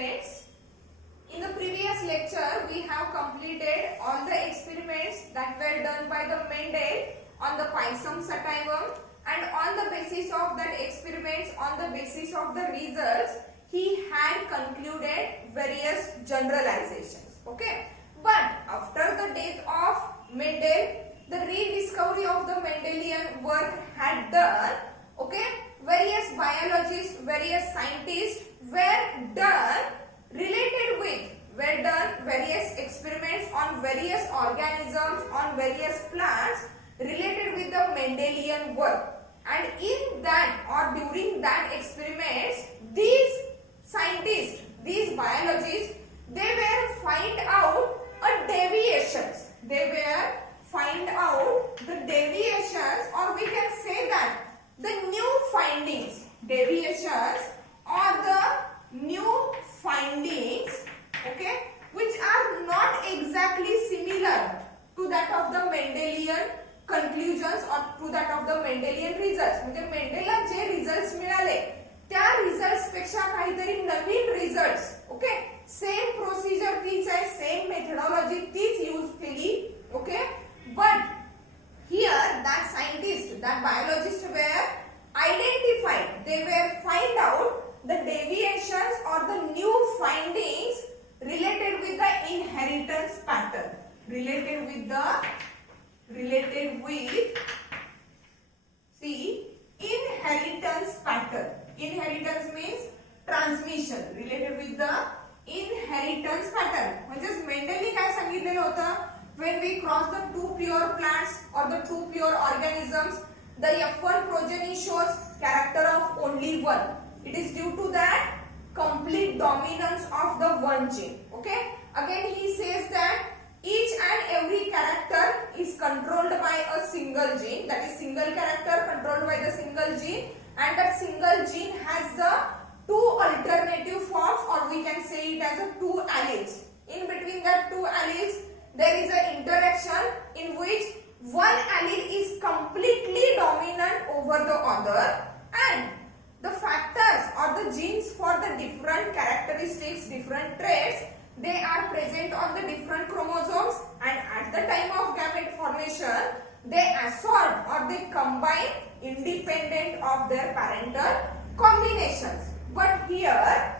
experiments. In the previous lecture, we have completed all the experiments that were done by the Mendel on the Pisum sativum, and on the basis of that experiments, on the basis of the results, he had concluded various generalizations. Okay, but after the death of Mendel, the rediscovery of the Mendelian work had done. Okay, various biologists, various scientists were done various experiments on various organisms, on various plants related with the Mendelian work, and in that or during that experiments, these scientists, these biologists, they were find out deviations. They were find out the deviations, or we can say that the new findings, deviations or the new findings, okay, which are not exactly similar to that of the Mendelian conclusions or to that of the Mendelian results. म्हणजे मेंडेलला जे results मिळाले त्या results पेक्षा काहीतरी नवीन results, okay, same procedure तीच आहे, same methodology तीच use केली, okay, but here that scientists, that biologists were identified, they were find out the deviations or the new findings related with the inheritance pattern, related with see, inheritance pattern. Inheritance means transmission, related with the inheritance pattern. म्हणजेच मेंडेलने काय सांगितलेलं होतं, when we cross the two pure plants or the two pure organisms, the F1 progeny shows character of only one. It is due to that complete dominance of the one gene. Okay, again he says that each and every character is controlled by a single gene, that is single character controlled by the single gene, and that single gene has the two alternative forms, or we can say it as a two alleles. In between the two alleles there is an interaction in which one allele is completely dominant over the other, and the factors or the genes for the different characteristics, different traits, they are present on the different chromosomes, and at the time of gamete formation they assort or they combine independent of their parental combinations. But here,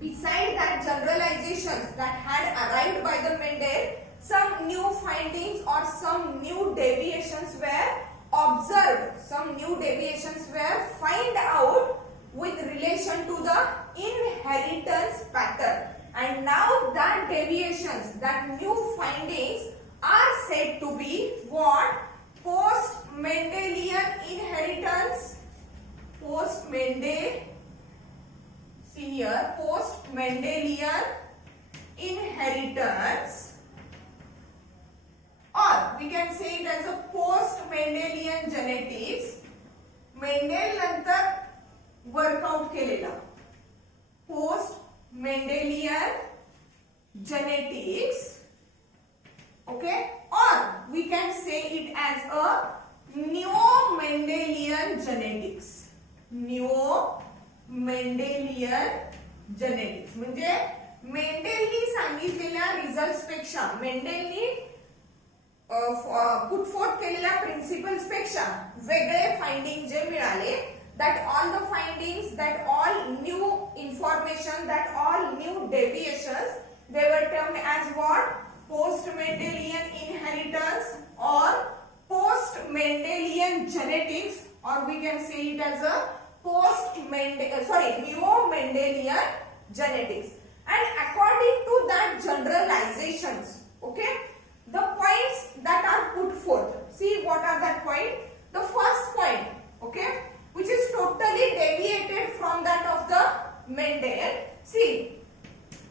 beside that generalizations that had arrived by the Mendel, some new findings or some new deviations were observed, some new deviations were find out with relation to the inheritance pattern, and now that deviations, that new findings are said to be what? Post-Mendelian inheritance. Post-Mendel, see here, post-Mendelian inheritance, or we can say it as a post-Mendelian genetics. Mendel नंतर workout केलेला post-Mendelian genetics, okay, or we can say it as a neo-Mendelian genetics. Neo-Mendelian genetics म्हणजे मेंडेलनी सांगितलेल्या results पेक्षा, मेंडेलनी put fourth केलेल्या principles पेक्षा वेगळे finding जे मिळाले, that all the findings, that all new information, that all new deviations, they were termed as what? Post-Mendelian inheritance or post-Mendelian genetics, or we can say it as a neo-Mendelian genetics. And according to that generalizations, okay, the points that are put forth, see what are that point? The first point, okay, which is totally deviated from that of the Mendel. See,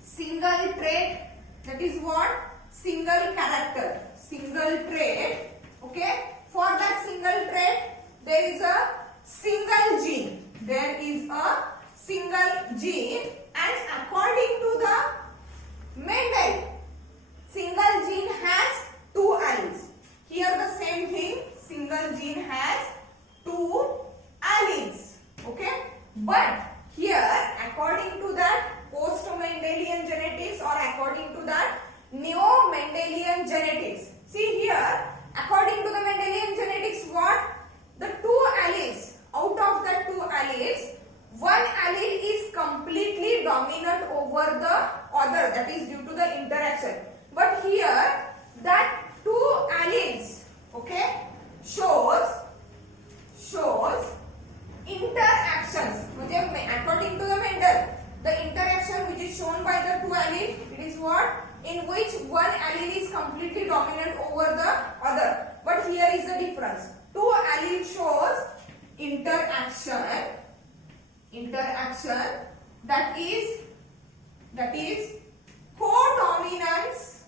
single trait, that is what? Single character, single trait, okay. For that single trait, there is a single gene. There is a single gene, and according to the Mendel, single gene has two alleles. Here the same thing, single gene has two alleles, okay. But here, according to that post-Mendelian according to that neo-Mendelian genetics. See here, according to the Mendelian genetics, what? The two alleles, out of the two alleles, one allele is completely dominant over the other, that is due to the interaction. But here, that two alleles, okay, shows interactions. According to the Mendel, the interaction which is shown by the two alleles, it is what? In which one allele is completely dominant over the other. But here is the difference. Two allele shows interaction that is codominance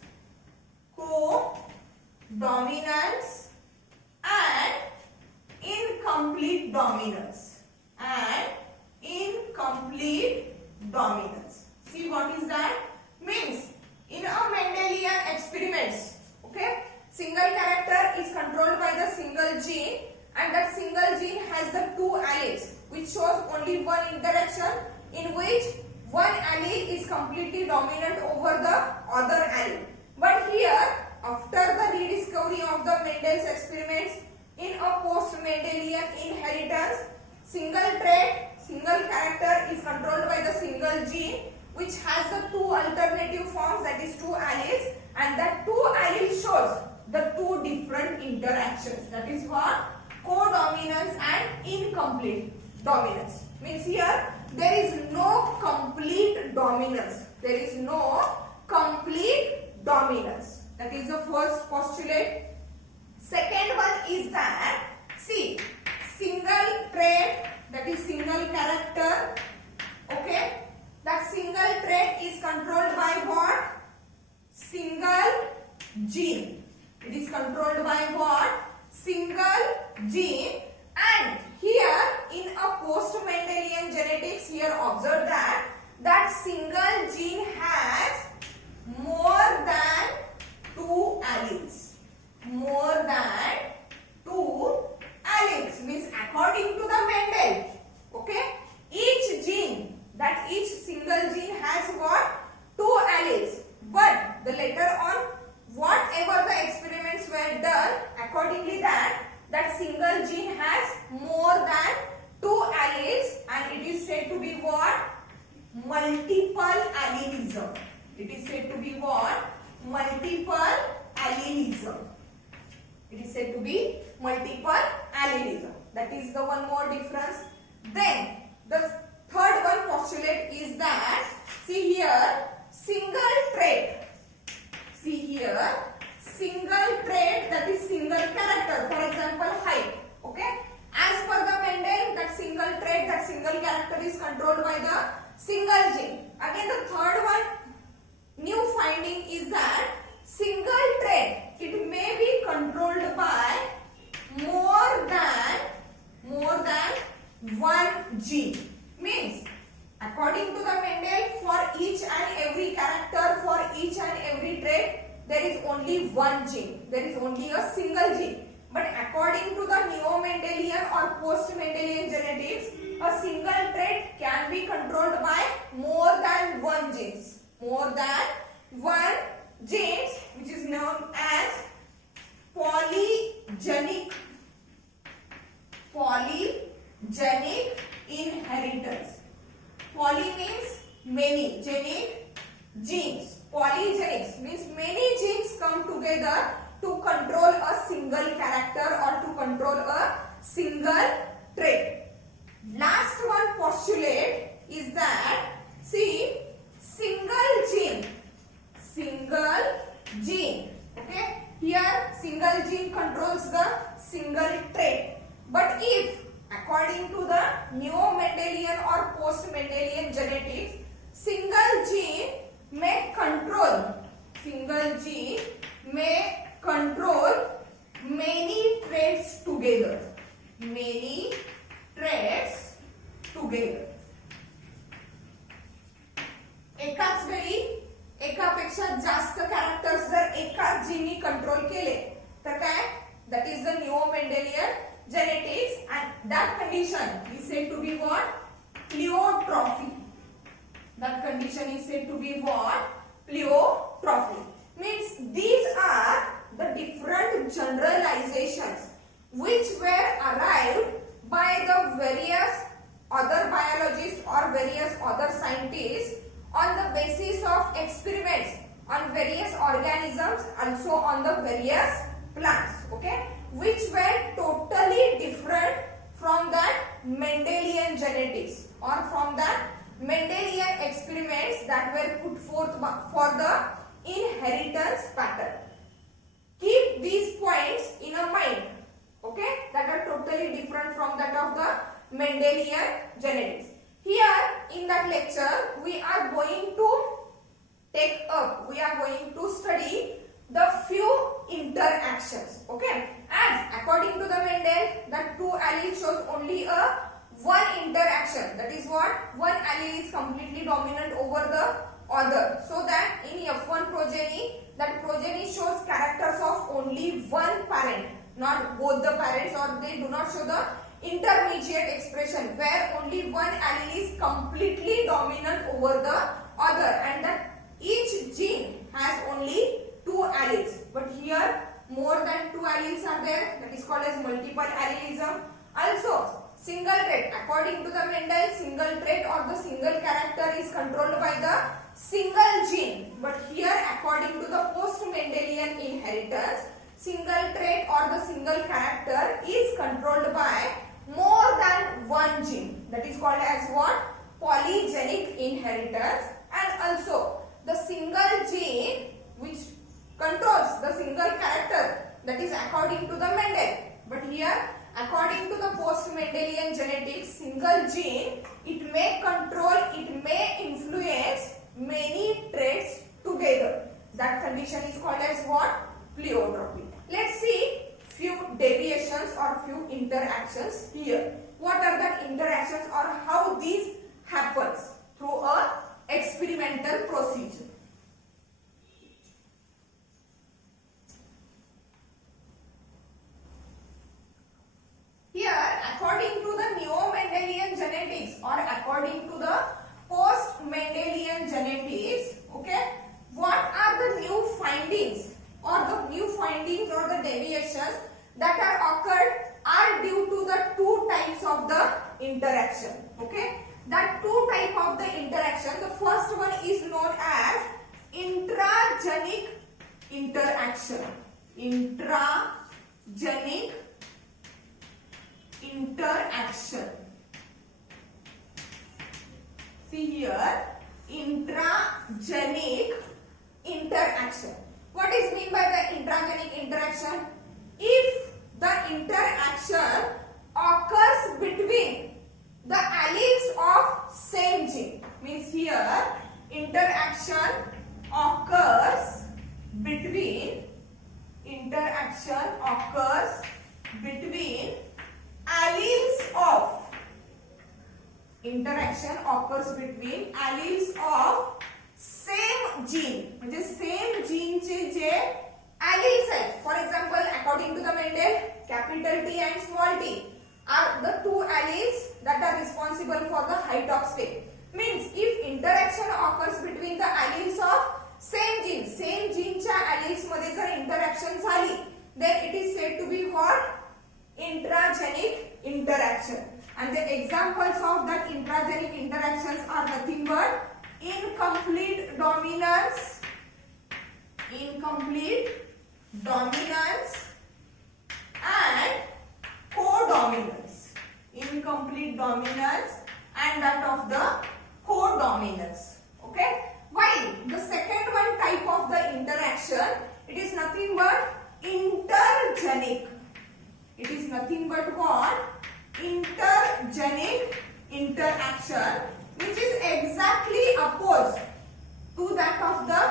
and incomplete dominance. See what is that? Means in a Mendelian experiments, okay, single character is controlled by the single gene, and that single gene has the two alleles which shows only one interaction in which one allele is completely dominant over the other allele. But here, after the rediscovery of the Mendel's experiments, in a post-Mendelian inheritance, single trait, single character is controlled by the single gene which has the two alternative forms, that is two alleles, and that two alleles shows the two different interactions, that is what? Codominance and incomplete dominance. Means here there is no complete dominance. There is no complete dominance. That is the first postulate. Second one is that, see, single trait, that is single character, okay, that single trait is controlled by what? Single gene. It is controlled by what? Single gene. And here in a post-Mendelian genetics, here observe that single gene has more than two alleles. More than two alleles. Means according to the Mendel, okay, each gene, that each single gene has what? Two alleles. But the later on, whatever the experiments were done, accordingly that single gene has more than two alleles, and it is said to be what? Multiple allelism. It is said to be what? Multiple allelism. It is said to be multiple allelism. That is the one more difference. Then the third one postulate is that, see here, single trait. See here, single trait, that is single character. For example, height. Okay. As per the Mendel, that single trait, that single character is controlled by the single gene. Again, the third one, new finding is that single trait, it may be controlled by more than one gene. Means, according to the Mendel, for each and every character, for each and every trait, there is only one gene. There is only a single gene. But according to the neo-Mendelian or post-Mendelian genetics, a single trait can be controlled by more than one genes. More than one genes, which is known as polygenic inheritance. Poly means many, genic genes. Polygenics means many genes come together to control a single character or to control a single trait. Last one postulate is that, see, single gene, okay, here single gene controls the single trait. But if according to the neo-Mendelian or post-Mendelian genetics, single gene may control many traits together. Many traits together. एकाच वेळी एकापेक्षा जास्त characters जर एकाच जीनी control केले तर काय, that is the neo-Mendelian genetics, and that condition is said to be what? Pleiotropy. That condition is said to be what? pleiotropy. Means these are the different generalizations which were arrived by the various other biologists or various other scientists on the basis of experiments on various organisms, also on the various plants, okay, which were totally different from that Mendelian genetics or from that Mendelian experiments that were put forth for the inheritance pattern. Keep these points in a mind, okay, that are totally different from that of the Mendelian genetics. Here in that lecture we are going to study the few interactions, okay, as according to the Mendel that two alleles shows only a one interaction, that is what one allele is completely dominant over the other, so that in F1 progeny that progeny shows characters of only one parent, not both the parents, or they do not show the intermediate expression where only one allele is completely dominant over the other and that each gene has only two alleles, but here more than two alleles are there, that is called as multiple allelism. Also single trait, according to the Mendel, single trait or the single character is controlled by the single gene, but here according to the post-Mendelian inheritance, single trait or the single character is controlled by more than one gene, that is called as what? Polygenic inheritance. And also the single gene which controls the single character, that is according to the Mendel, but here according to the post-Mendelian genetics, single gene, it may control, it may influence many traits together. That condition is called as what? Pleiotropy. Let's see few deviations or few interactions here. What are the interactions or how these happens through a experimental procedure. Here, according to the neo-Mendelian genetics or according to the post-Mendelian genetics, okay, what are the new findings or the deviations that are occurred are due to the two types of the interaction, okay. That two type of the interaction, the first one is known as intragenic interaction. Intragenic interaction. See here, intragenic interaction. What is mean by the intragenic interaction? If the interaction occurs between the alleles of same gene, means here interaction occurs between alleles of same gene, म्हणजे same gene चे जे alleles आहेत, for example according to the Mendel, capital T and small t are the two alleles that are responsible for the height of stem. Means if interaction occurs between the alleles of same gene च्या alleles मध्ये जर interaction झाली, then it is said to be what? Intragenic interaction. And the examples of that intragenic interactions are nothing but incomplete dominance, and codominance. Incomplete dominance and that of the codominance. Okay. While the second one type of the interaction, it is nothing but intergenic. It is nothing but what? Intergenic interaction, which is exactly opposed to that of the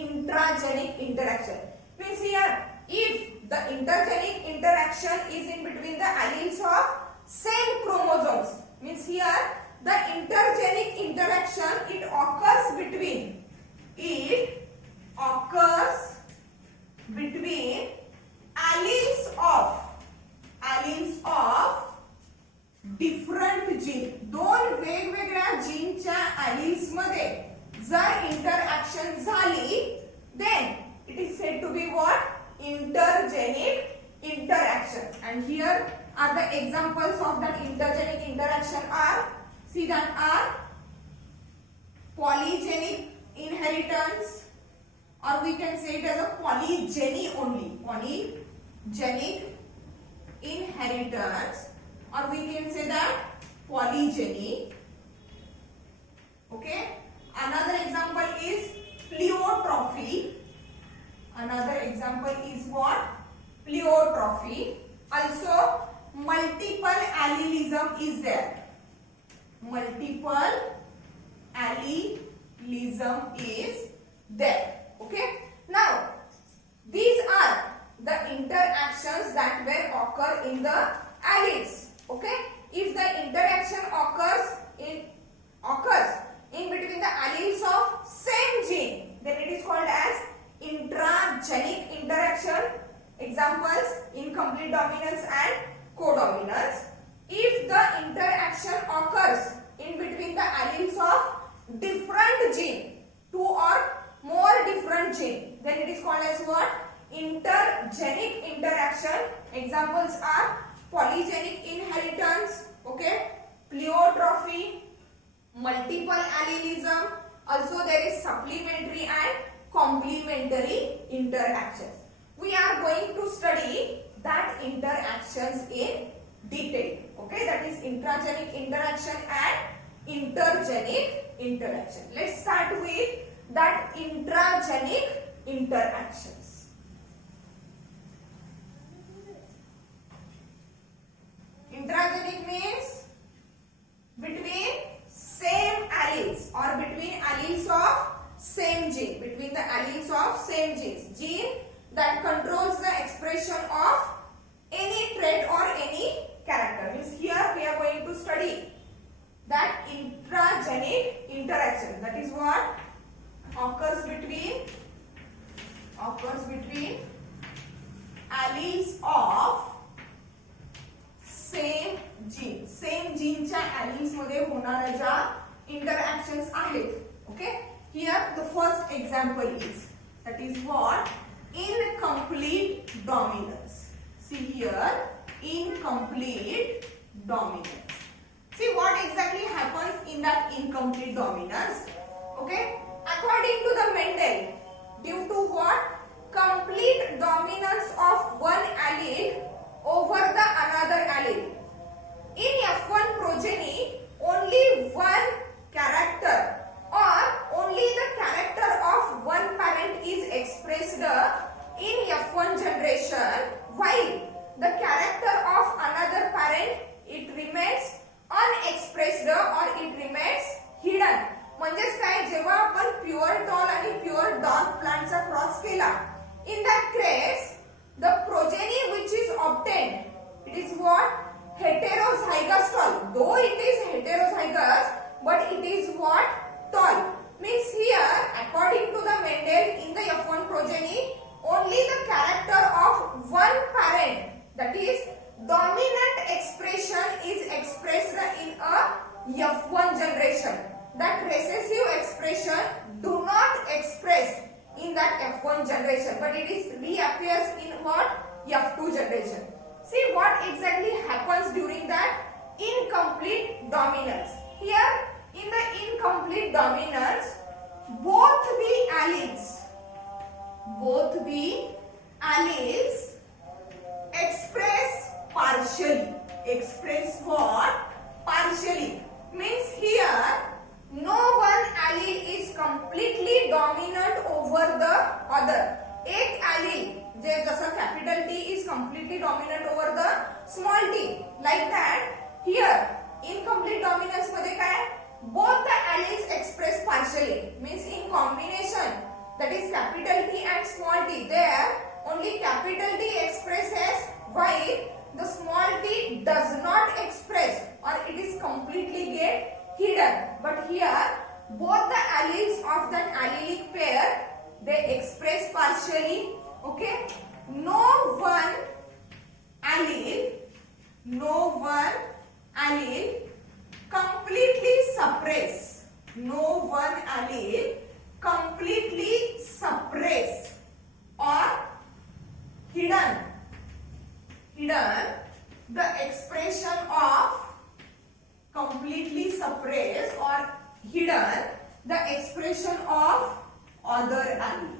intragenic interaction. Means here, if the intergenic interaction is in between the alleles of same chromosomes, means here the intergenic interaction it occurs between alleles of different gene. दोन वेगवेगळ्या जीनच्या alleles मध्ये जर interaction झाली, then it is said to be what? Intergenic interaction. And here are the examples of that intergenic interaction are, see that are polygenic inheritance, or we can say it as a polygyny only, polygenic inheritance, or we can say that polygyny. Okay. Another example is pleiotrophy. Another example is what? Pleiotrophy. Also, multiple allelism is there. Multiple allelism is there. Okay. Now, these are the interactions that will occur in the alleles. Okay. If the interaction occurs in between the alleles of same gene, then it is called as intragenic interaction. Examples: incomplete dominance and codominance. If the interaction occurs in between the alleles of different gene, two or more different gene, then it is called as what? Intergenic interaction. Examples are polygenic inheritance, okay, pleiotrophy, multiple allelism. Also there is supplementary and complementary interactions. We are going to study that interactions in detail. Okay, that is intragenic interaction and intergenic interaction. Let's start with that intragenic interactions. Intragenic means between same alleles or between alleles of same gene, between the alleles of same genes, gene that controls the expression of any trait or any character. Means here we are going to study that intragenic interaction, that is what occurs between alleles of same gene. Same gene च्या alleles मध्ये होणाऱ्या ज्या interactions आहेत. Okay, here the first example is, that is what? Incomplete dominance. See here, incomplete dominance. See what exactly happens in that incomplete dominance. Okay, according to the Mendel, due to what? Complete dominance of one allele over the another allele. In F1 progeny, only one character or only the character of one parent is expressed in F1 generation, while the character of another parent, it remains unexpressed or it remains hidden. म्हणजेच काय, जेव्हा आपण pure toll आणि pure dark प्लांटचा cross केला, in that case the progeny which is obtained, it is what? Heterozygous tall. Though it is heterozygous, but it is what? Tall. Means here, according to the Mendel, in the F1 progeny, only the character of one parent, that is dominant expression, is expressed in a F1 generation. That recessive expression do not express in that F1 generation, but it is reappears in what? F2 generation. See what exactly happens during that incomplete dominance. Here in the incomplete dominance, both the alleles express partially. Express what? Partially. Means here no one allele is completely dominant over the other. एक allele जे जसं capital T is completely dominant over the small t, like that here incomplete dominance मध्ये काय, both the alleles express partially. Means in combination, that is capital T and small t, there only capital T expresses while the small t does not express or it is completely get hidden. But here both the alleles of that allelic pair, they express partially. Okay, no one allele completely suppress. No one allele completely hidden the expression of completely suppressed or hidden the expression of other allele.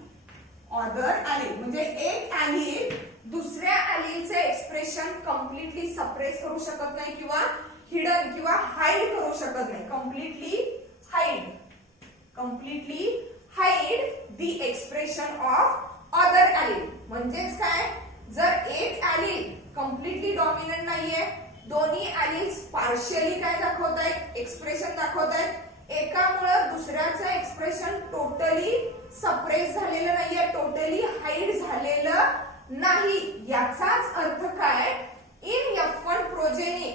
other allele म्हणजे एक allele दुसऱ्या alleleचे expression completely suppress करू शकत नाही किंवा hidden किंवा hide करू शकत नाही. completely hide the expression of other allele. म्हणजेच काय, जर एक allele कम्प्लीटली डॉमिनंट नाहीये, दोन्ही alleles पार्शियली काय दाखवतायत, एक्सप्रेशन दाखवतायत, एकामुळे दुसऱ्याचं एक्सप्रेशन टोटली सप्रेस झालेलं नाहीये, टोटली हाईड झालेलं नाही. याचाच अर्थ काय, इन F1 progeny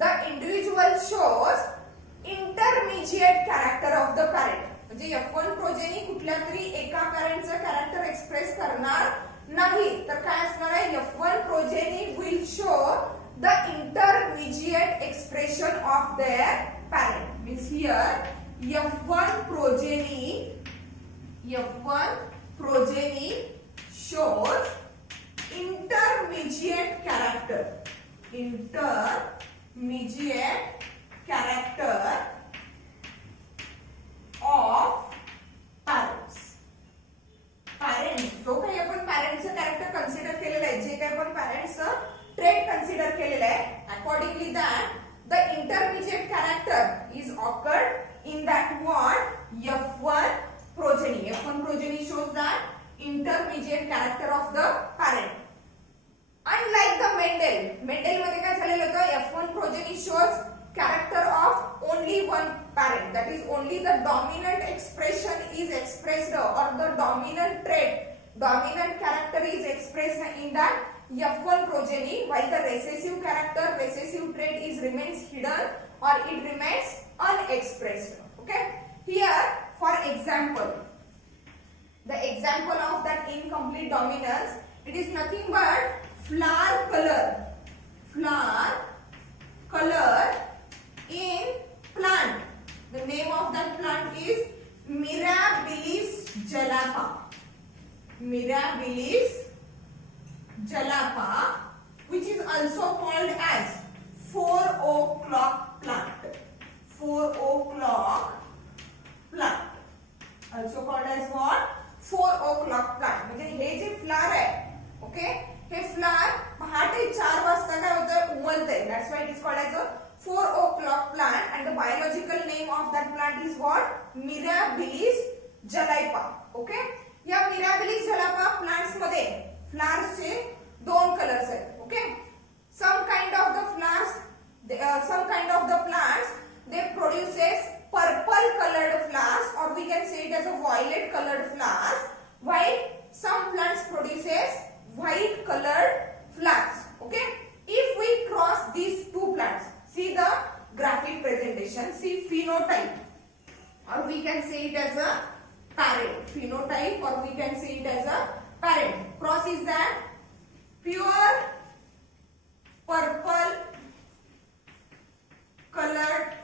the individual shows intermediate character of the parent. म्हणजे F1 progeny कुठल्या तरी एका पॅरेंटचं कॅरेक्टर एक्सप्रेस करणार नाही, तर काय असणार आहे, F1 progeny will show the intermediate expression of their parent. Means here F1 progeny shows intermediate character of parents. जो काही आपण पॅरेंटचं कॅरेक्टर कन्सिडर केलेलं आहे, जे काही आपण पॅरेंटचं ट्रेट कन्सिडर केलेलं आहे, accordingly that the intermediate character is occurred in that what F1 progeny. F1 progeny shows that intermediate character of the parent. Unlike the Mendel मध्ये काय झालेलं होतं, F1 progeny shows character of only one parent, that is only the dominant expression is expressed or the dominant character is expressed in that F1 progeny, while the recessive trait remains hidden or it remains unexpressed. Okay, here for example, the example of that incomplete dominance, it is nothing but flower color in plant. The name of that plant is Mirabilis jalapa, which is also called as 4 o'clock plant. 4 o'clock plant, also called as what, 4 o'clock plant. म्हणजे हे जे flower आहे, okay, हे flower पहाटे 4 वाजता काय होतं, उमलतंय. That's why it is called as a 4 o'clock plant, and the biological name of that plant is what, Mirabilis jalapa. Okay, या Mirabilis jalapa plants मध्ये flowers चे दोन कलर्स आहेत. Okay, some kind of the plants they produces purple colored flowers, or we can say it as a violet colored flowers, while some plants produces white colored flowers. Okay, if we cross these two plants, see the graphic presentation, see phenotype, or we can say it as a parent. Phenotype, or we can say it as a parent. Cross is that pure purple colored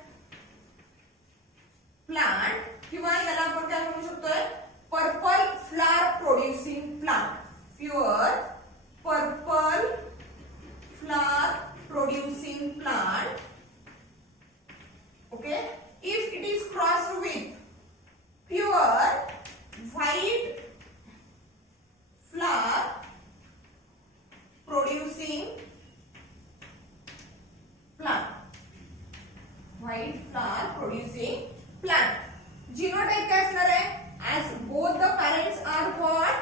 plant, किंवा याला आपण काय म्हणू शकतोय, purple flower producing plant. Pure purple flower producing plant. Okay, if it is crossed with pure white flower producing plant. White flower producing plant. Genotype काय असणार आहे, as both the parents are what,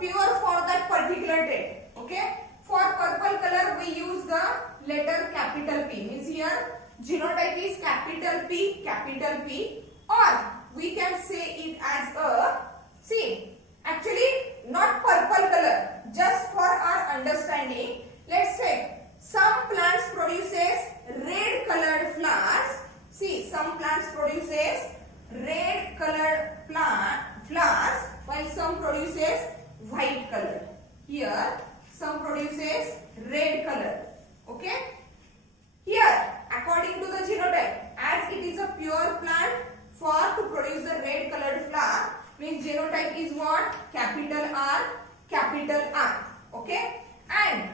pure for that particular trait. Okay, for purple color we use the letter capital P. Means here genotype is capital P, or we can say it as a, see, actually not purple color, just for our understanding, let's say some plants produces red colored flowers. See, some plants produces red colored flowers, while some produces white color. Here some produces red color. Okay, here according to the genotype, as it is a pure plant, for to produce the red colored flower, means genotype is what, capital R. Okay, and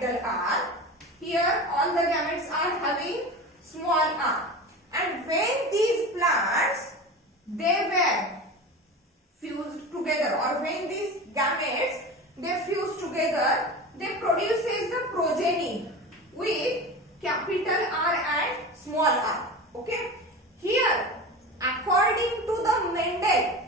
capital R. Here all the gametes are having small r. And when these plants, they were fused together, or when these gametes, they fuse together, they produces the progeny with capital R and small r. Okay. Here, according to the Mendel,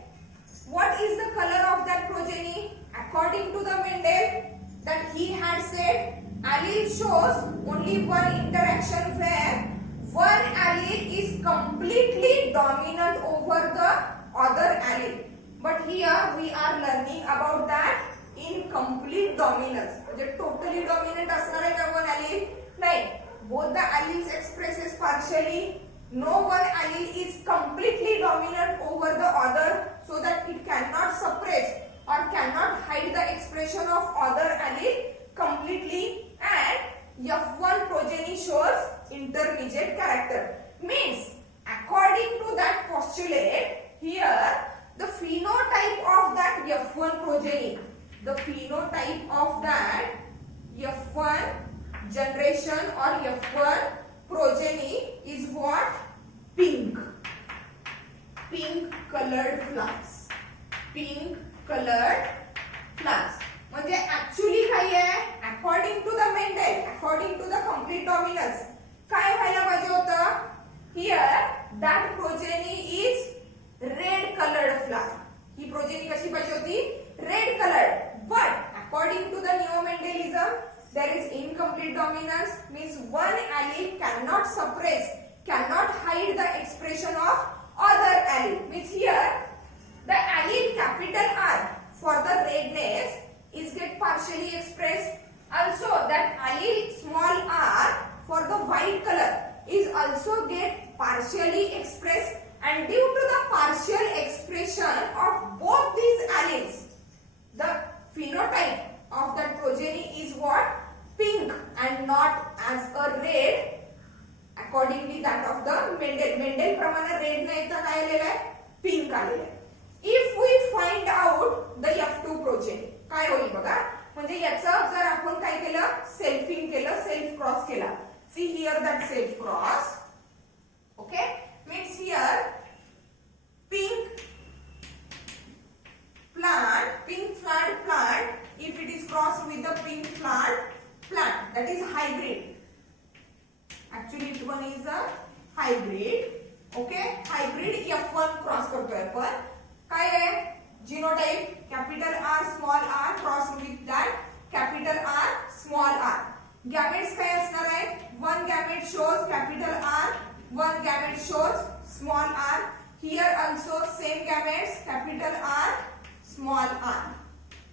what is the color of that progeny? According to the Mendel, that he had said, allele shows only one interaction where one allele is completely dominant over the other allele. But here we are learning about that incomplete dominance. म्हणजे totally dominant असणार आहे का one allele? नाही. Both the alleles expresses partially. No one allele is completely dominant over the other, so that it cannot suppress or cannot hide the expression of other allele completely, and F1 progeny shows intermediate character. Means, according to that postulate, here the phenotype of that F1 progeny, the phenotype of that F1 generation or F1 progeny is what? Pink. Pink colored flowers. Pink colored flowers. म्हणजे actually काय आहे? According to the Mendel, according to the complete dominance, काय व्हायला पाहिजे होतं? Here that progeny is red colored flower. He progeny कशी पाहिजे होती? Red colored. But according to the neo-Mendelism, there is incomplete dominance, means one allele cannot suppress, cannot hide the expression of other allele. Means here the allele capital R for the redness is get partially expressed. Also that allele small r for the white color is also get partially expressed, and due to the partial expression of both these alleles, the phenotype of that progeny is what? Pink and not as a red. Accordingly that of the Mendel. Mendel प्रमाणे red नाही तर काय आलेलं आहे? Pink आलेलं आहे. If we find out the F2 progeny, काय होईल बघा? म्हणजे याचं जर आपण काय केलं? सेल्फिंग केलं, सेल्फ क्रॉस केला. See here that self cross. Okay? Means here pink plant, if it is crossed with the pink plant, that is hybrid. Actually it one is a hybrid. Okay? Hybrid F1 cross करतोय आपण. काय आहे? Genotype capital R small r crossed with that capital R small r. Gametes काय असणार आहे? One gamete shows capital R, one gamete shows small r. Here also same gametes, capital R, small r.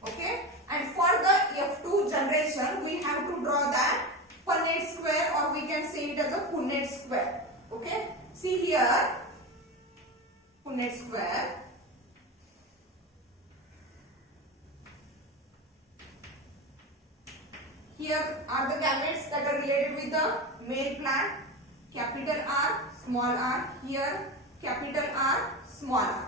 Okay? And for the F2 generation, we have to draw that Punnett square, or we can say it as a Punnett square. Okay? See here, Punnett square. Here are the gametes that are related with the male plant. Capital R, small r. Here, capital R, small r.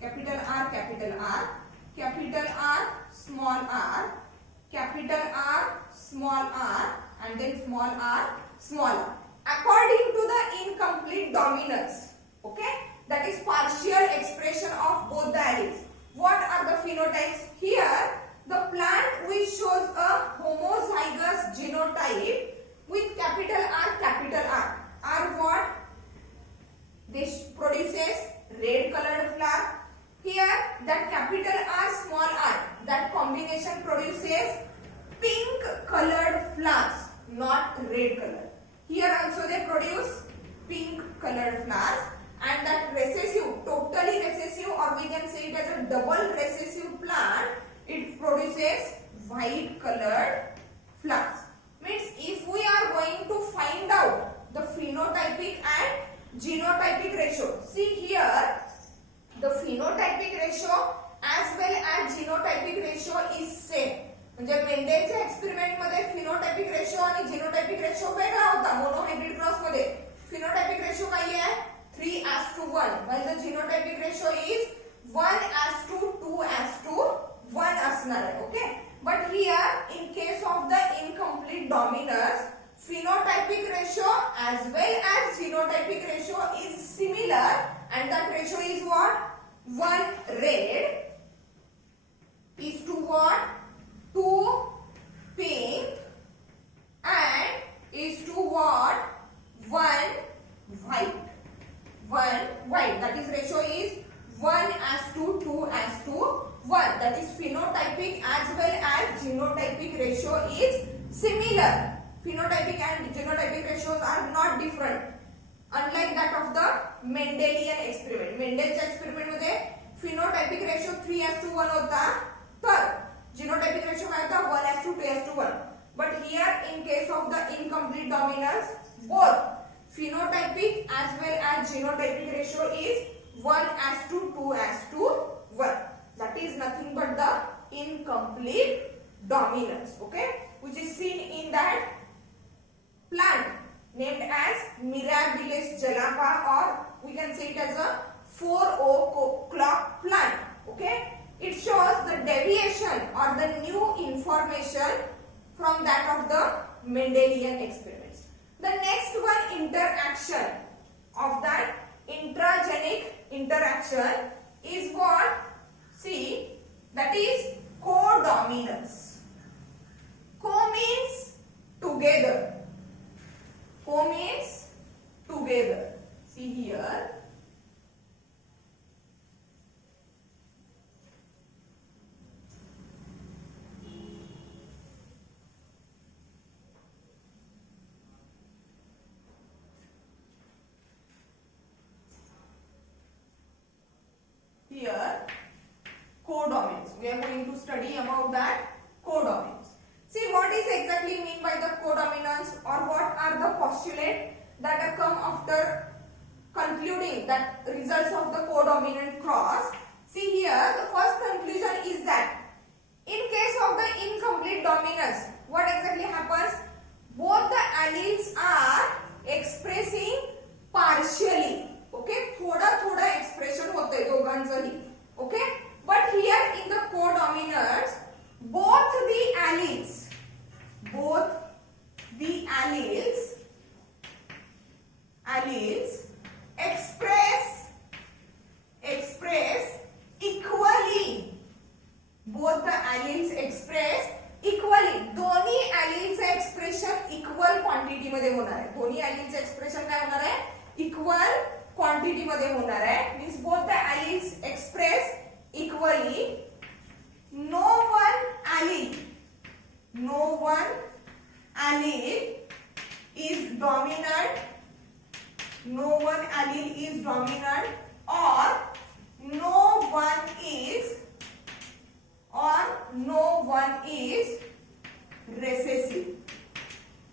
Capital R, capital R. Capital R, small r. Capital R, small r. And then small r, small r. According to the incomplete dominance. Okay? That is partial expression of both the alleles. What are the phenotypes? Here, the plant which shows a homozygous genotype with capital R are what? This produces red colored flower. Here that capital R small r, that combination produces pink colored flowers, not red color. Here also they produce pink colored flowers, and that recessive, totally recessive, or we can say it as a double recessive plant, it produces white colored flowers. Means if we are going to find out the phenotypic and genotypic ratio, see here the phenotypic ratio as well as genotypic ratio is same. म्हणजे मेंडेलच्या experiment मध्ये phenotypic ratio आणि genotypic ratio वेगळा होता. Monohybrid cross मध्ये phenotypic ratio काय आहे? 3:1, while the genotypic ratio is 1:2:1 असणार आहे. Okay, but here in case of the incomplete dominance, phenotypic ratio as well as genotypic ratio is similar, and that ratio is what? 1 red is to what? 2 pink and is to what? 1 white. 1 white. That is ratio is 1 as to 2 as to 1. That is phenotypic as well as genotypic ratio is similar. Phenotypic and genotypic ratios are not different. Unlike that of the Mendelian experiment. Mendelच्या experiment मध्ये phenotypic ratio 3:1 होता, तर genotypic ratio काय होता? 1:2:1. But here in case of the incomplete dominance, both phenotypic as well as genotypic ratio is 1:2:1. That is nothing but the incomplete dominance, okay, which is seen in that plant named as Mirabilis jalapa, or we can say it as a 4 o'clock plant. Okay, it shows the deviation or the new information from that of the Mendelian experiments. The next one, interaction of that intragenic interaction is what? See, that is codominance. Co means together. Co means together. See here. Here, codominance. We are going to study about that codominance. See, what is exactly mean by the codominance, or what are the postulates that come after concluding that results of the codominant cross. See here, the first conclusion is that in case of the incomplete dominance, what exactly happens? Both the alleles are expressing partially. Okay, थोड़ा expression होते हैं दोघांचंही. Okay, but here in the codominance, both the alleles express equally. Both the alleles express equally. दोन्ही alleles expression equal quantity मध्ये होणार आहे. दोन्ही alleles expression काय होणार आहे? Equal quantity मध्ये होणार आहे. Means both the alleles express equally. No one allele is dominant. No one allele is dominant, or no one is recessive.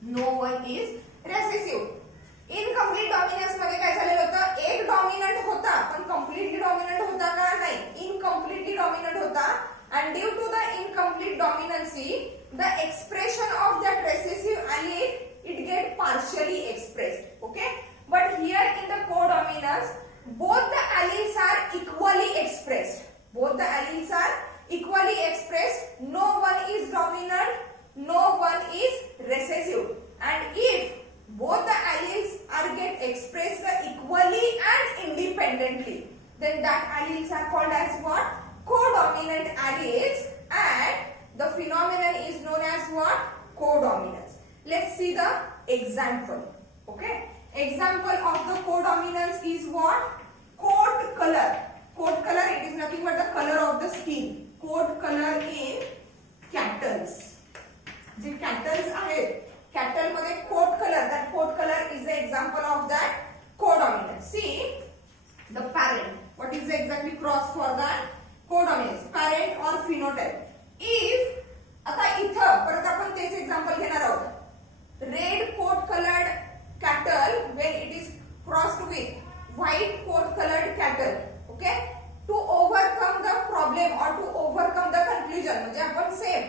No one is recessive. Incomplete dominance मध्ये काय झालेलं होतं? एक डॉमिनंट होता, पण कम्प्लीटली डॉमिनंट होता का? नाही, इनकम्प्लीटली डॉमिनंट होता. And due to the incomplete dominancy, the expression of that recessive allele, it get partially expressed. Okay, but here in the codominance, both the alleles are equally expressed. Both the alleles are equally expressed. No one is dominant, no one is recessive. And if both the alleles are get expressed equally and independently, then that alleles are called as what? Codominant alleles, and the phenomenon is known as what? Codominance. Let's see the example. Okay, example of the codominance is what? Coat color. Coat color, it is nothing but the color of the skin. Coat color in cattles. J cattles आहेत, cattle मध्ये coat color, that coat color is the example of that codominance. See the parent. What is the exactly cross for that? Codominance, parent or phenotype. If आता इथं परत आपण तेच example घेणार आहोत. Red coat colored cattle when it is crossed with white coat colored cattle. Okay, to overcome the problem or to overcome the conclusion, म्हणजे आपण same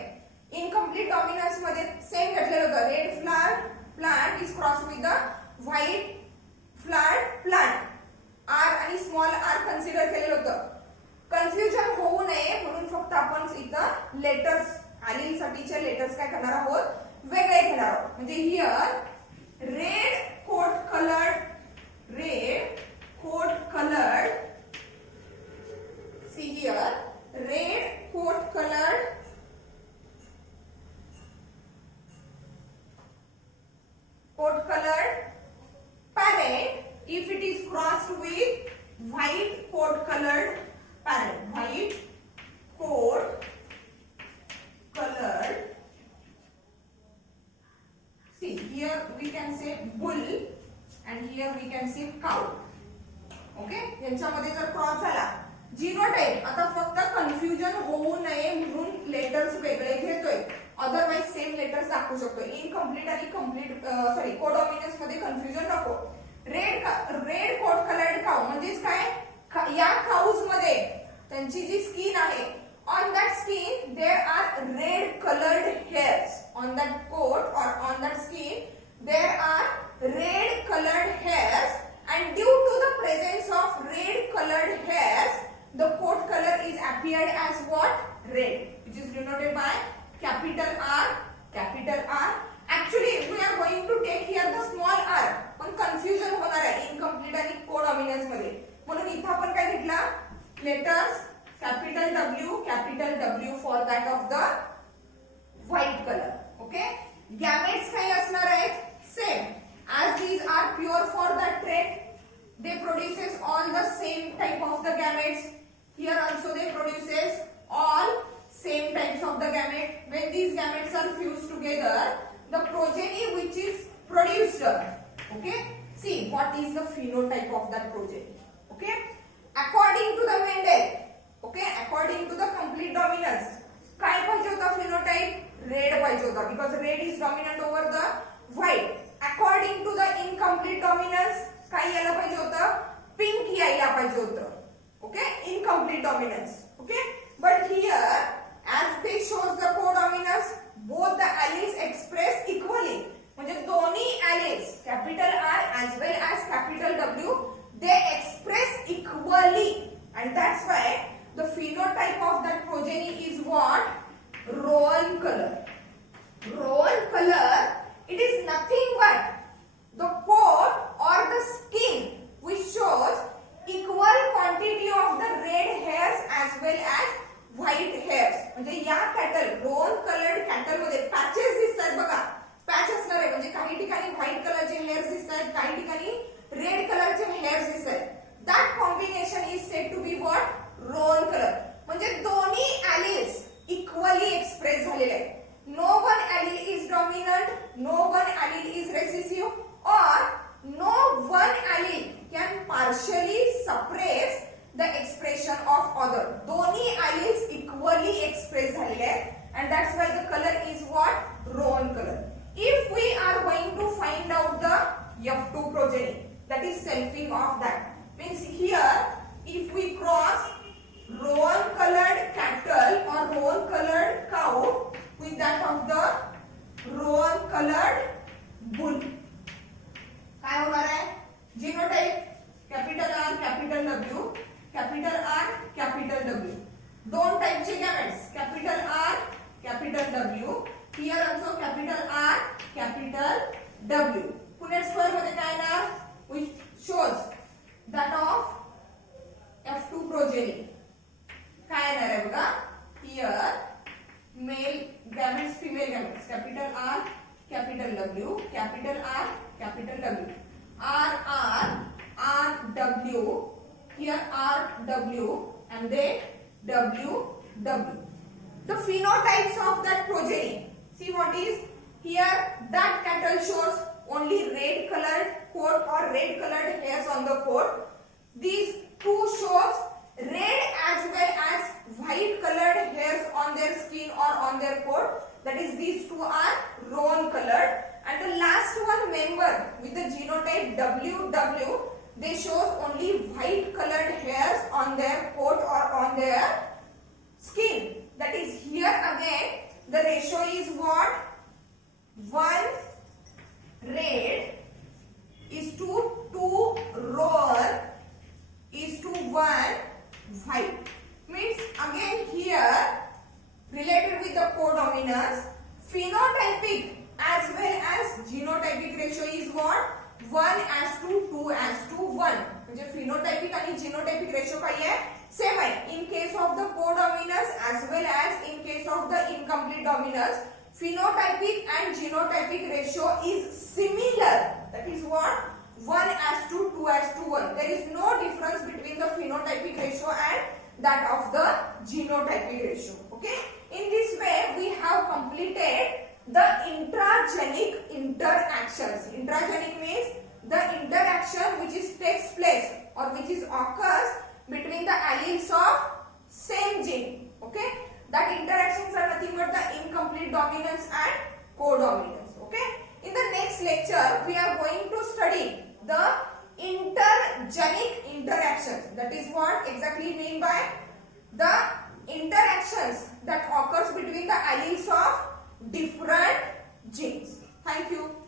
incomplete dominance मध्ये सेम घेतलेलं होतं. Red flower plant is cross with the white flower plant. R आणि small R consider केलेलं होतं. Confusion होऊ नये म्हणून फक्त आपण इथं लेटर्स alleles म्हणजे here red coat colored, see here red coat colored parrot if it is crossed with white coat colored parrot, white coat colored, see here we can say bull and here we can say cow. Okay, यांच्यामध्ये जर cross झाला genotype, आता फक्त confusion होऊ नये म्हणून letters वेगळे घेतोय, अदरवाइज सेम लेटर्स दाखवू शकतो. इनकम्प्लीट आणि कंप्लीट सॉरी कोडॉमिनन्स मध्ये कन्फ्युजन नको. रेड कोट कलर्ड काऊ म्हणजे काय, या काऊज मध्ये त्यांची जी स्किन आहे, on that skin there are red colored hairs, on that coat or on that skin there are red colored hairs, and due to the presence of red colored hairs the coat color is appeared as what, red, which is denoted by capital R, capital R. Actually we are going to take here the small r, पण confusion होणार आहे incomplete आणि कोडॉमिनन्स मध्ये, म्हणून इथं आपण काय घेतला, letters capital W for that of the white color. Okay, gametes काय असणार आहेत, same as these are pure for that trait, they produces all the same type of the gametes. Here also they produces all same types of the gamete. When these gametes are fused together, the progeny which is produced, okay, see what is the phenotype of that progeny. Okay, according to the Mendel, okay, according to the complete dominance, काय पाहिजे होता phenotype, red पाहिजे होता, because red is dominant over the white. According to the incomplete dominance, काय यायला पाहिजे होतं, pink यायला पाहिजे होतं. Okay, incomplete dominance. Okay, but here as they shows the codominance, both the alleles express equally, म्हणजे दोन्ही alleles capital R as well as capital W they express equally, and that's why the phenotype of that progeny is what, roan color. Roan color, it is nothing but the coat or the skin which shows equal quantity of the red hairs as well as white hairs. म्हणजे या cattle, रोन coloured cattle मध्ये patches दिसतात बघा, patch असणार आहे, म्हणजे काही ठिकाणी व्हाईट कलरचे हेअर्स दिसतात, काही ठिकाणी रेड कलरचे हेअर्स दिसतात. That combination is said to be what, roan colour. म्हणजे दोन्ही एलिल्स इक्वली एक्सप्रेस झालेले आहेत. No one allele is dominant, no one allele is recessive और no one allele can partially suppress the expression of other. दोन्ही alleles equally express झालेले आहेत, and that's why the color is what, roan color. If we are going to find out the F2 progeny, that is selfing of that, means here if we cross roan colored cattle or roan colored cow with that of the roan colored bull, काय होणार आहे, genotype capital R capital W, capital R capital W. दोन टाइपचे gametes, capital R capital W, here also capital R capital W. Punnett square मध्ये काय येणार, which shows that of F2 progeny. काय येणार आहे बघा, here male gametes, female gametes, capital R capital W, capital R capital W, R W, here R W and then W W. The phenotypes of that progeny, see what is here, that cattle shows only red colored coat or red colored hairs on the coat. These two shows red as well as white colored hairs on their skin or on their coat, that is these two are roan colored. And the last one member with the genotype WW, they shows only white colored hairs on their coat or on their skin. That is here again the ratio is what, 1 red is to 2 roan is to 1 white. Means again here related with the codominance, phenotypic 1:2:1 म्हणजे phenotypic आणि genotypic ratio काय आहे same आहे in case of the codominance as well as in case of the incomplete dominance phenotypic and genotypic ratio is similar, that is what 1:2:1. There is no difference between the phenotypic ratio and that of the genotypic ratio. Okay, in this way we have completed the intragenic interactions. Intragenic means the interaction which is takes place or which is occurs between the alleles of same gene. Okay, that interactions are nothing but the incomplete dominance and codominance. Okay, in the next lecture we are going to study the intergenic interactions. That is what exactly mean by the interactions that occurs between the alleles of different genes. Thank you.